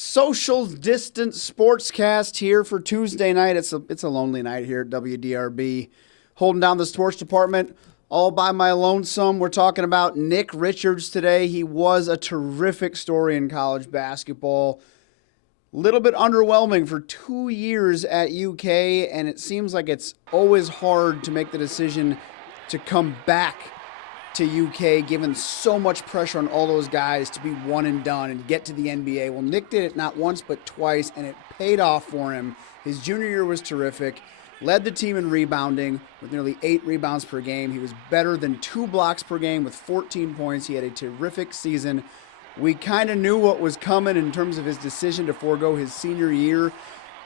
Social distance sportscast here for Tuesday night. It's a lonely night here at WDRB. Holding down the sports department all by my lonesome. We're talking about Nick Richards today. He was a terrific story in college basketball. Little bit underwhelming for 2 years at UK, and it seems like it's always hard to make the decision to come back to UK, given so much pressure on all those guys to be one and done and get to the NBA. Well, Nick did it not once but twice, and it paid off for him. His junior year was terrific. Led the team in rebounding with nearly 8 rebounds per game. He was better than 2 blocks per game with 14 points. He had a terrific season. We kind of knew what was coming in terms of his decision to forego his senior year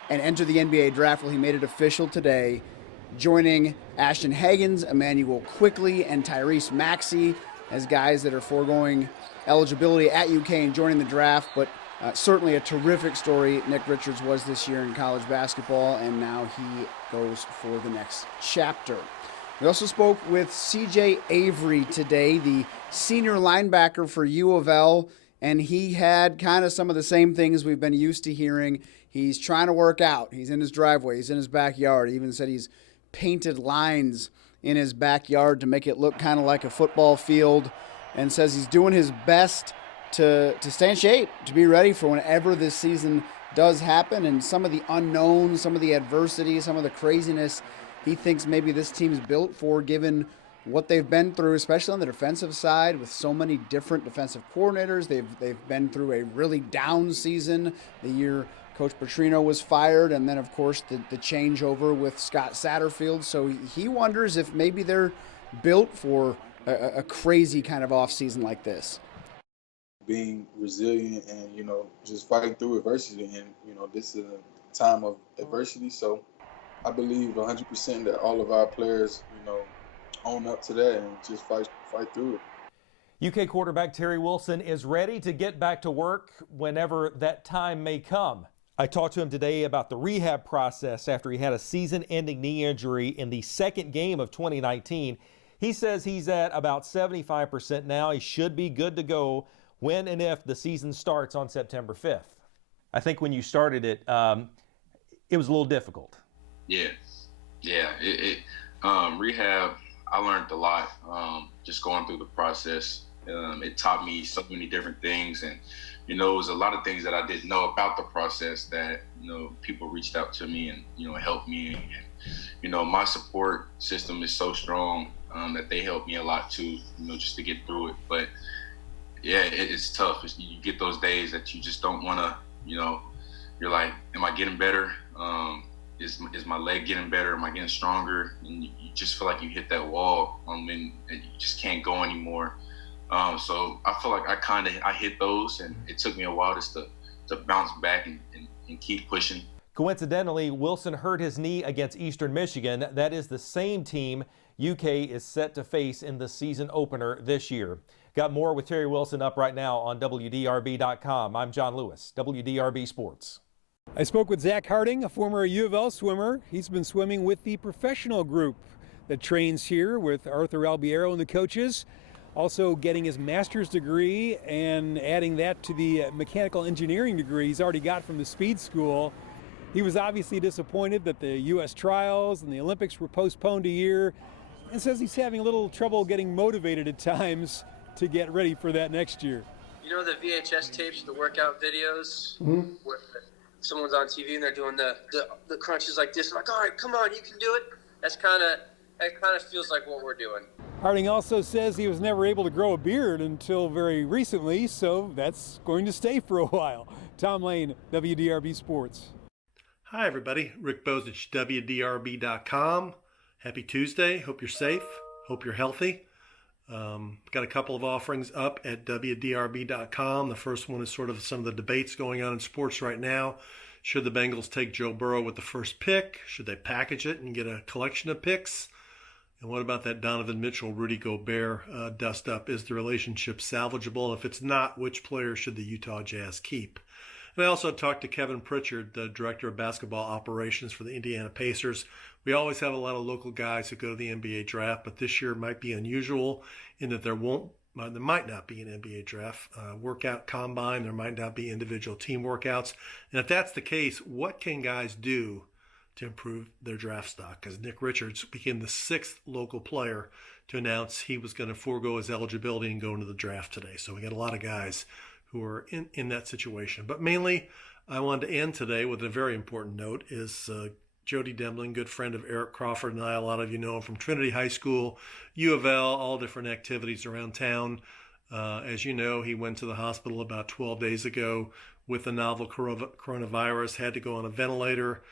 and enter the NBA draft. Well, he made it official today, joining Ashton Hagens, Emmanuel Quickly, and Tyrese Maxey as guys that are foregoing eligibility at UK and joining the draft. But certainly a terrific story Nick Richards was this year in college basketball, and now he goes for the next chapter. We also spoke with CJ Avery today, the senior linebacker for U of L, and he had kind of some of the same things we've been used to hearing. He's trying to work out. He's in his driveway. He's in his backyard. He even said he's painted lines in his backyard to make it look kind of like a football field, and says he's doing his best to stay in shape, to be ready for whenever this season does happen. And some of the unknowns, some of the adversity, some of the craziness he thinks maybe this team's built for, given what they've been through, especially on the defensive side with so many different defensive coordinators. They've been through a really down season the year Coach Petrino was fired, and then, of course, the changeover with Scott Satterfield. So he wonders if maybe they're built for a crazy kind of offseason like this. Being resilient and, just fighting through adversity. And, this is a time of adversity. So I believe 100% that all of our players, own up to that and just fight through it. UK quarterback Terry Wilson is ready to get back to work whenever that time may come. I talked to him today about the rehab process after he had a season-ending knee injury in the second game of 2019. He says he's at about 75% now. He should be good to go when and if the season starts on September 5th. I think when you started it, it was a little difficult. Yeah. Rehab, I learned a lot just going through the process. It taught me so many different things, and it was a lot of things that I didn't know about the process that people reached out to me and helped me, and my support system is so strong that they helped me a lot too, just to get through it. But yeah, it's tough. You get those days that you just don't want to, you're like, am I getting better? Is my leg getting better? Am I getting stronger? And you just feel like you hit that wall and you just can't go anymore. So I feel like I hit those, and it took me a while just to bounce back and keep pushing. Coincidentally, Wilson hurt his knee against Eastern Michigan. That is the same team UK is set to face in the season opener this year. Got more with Terry Wilson up right now on WDRB.com. I'm John Lewis, WDRB Sports. I spoke with Zach Harting, a former U of L swimmer. He's been swimming with the professional group that trains here with Arthur Albiero and the coaches. Also getting his master's degree and adding that to the mechanical engineering degree he's already got from the speed school. He was obviously disappointed that the U.S. trials and the Olympics were postponed a year, and says he's having a little trouble getting motivated at times to get ready for that next year. The VHS tapes, the workout videos, where someone's on TV and they're doing the crunches like this. I'm like, all right, come on, you can do it. That kind of feels like what we're doing. Harting also says he was never able to grow a beard until very recently, so that's going to stay for a while. Tom Lane, WDRB Sports. Hi, everybody. Rick Bozich, WDRB.com. Happy Tuesday. Hope you're safe. Hope you're healthy. Got a couple of offerings up at WDRB.com. The first one is sort of some of the debates going on in sports right now. Should the Bengals take Joe Burrow with the first pick? Should they package it and get a collection of picks? And what about that Donovan Mitchell, Rudy Gobert dust up? Is the relationship salvageable? If it's not, which player should the Utah Jazz keep? And I also talked to Kevin Pritchard, the director of basketball operations for the Indiana Pacers. We always have a lot of local guys who go to the NBA draft, but this year might be unusual in that there won't there might not be an NBA draft. Workout combine, there might not be individual team workouts. And if that's the case, what can guys do to improve their draft stock? Because Nick Richards became the 6th local player to announce he was going to forego his eligibility and go into the draft today. So we got a lot of guys who are in that situation. But mainly, I wanted to end today with a very important note is Jody Demling, good friend of Eric Crawford and I. A lot of you know him from Trinity High School, U of L, all different activities around town. As you know, he went to the hospital about 12 days ago with the novel coronavirus, had to go on a ventilator.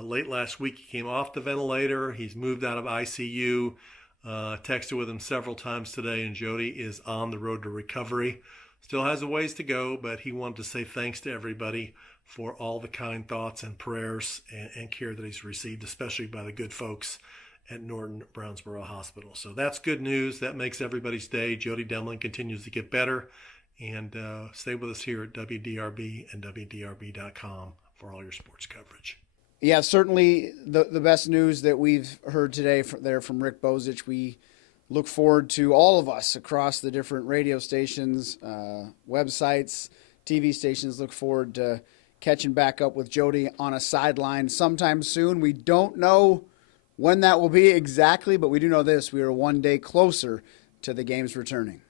Late last week, he came off the ventilator. He's moved out of ICU. Texted with him several times today, and Jody is on the road to recovery. Still has a ways to go, but he wanted to say thanks to everybody for all the kind thoughts and prayers and care that he's received, especially by the good folks at Norton Brownsboro Hospital. So that's good news. That makes everybody's day. Jody Demling continues to get better. And stay with us here at WDRB and WDRB.com for all your sports coverage. Yeah, certainly the best news that we've heard today from Rick Bozich. We look forward to all of us across the different radio stations, websites, TV stations. Look forward to catching back up with Jody on a sideline sometime soon. We don't know when that will be exactly, but we do know this. We are one day closer to the games returning.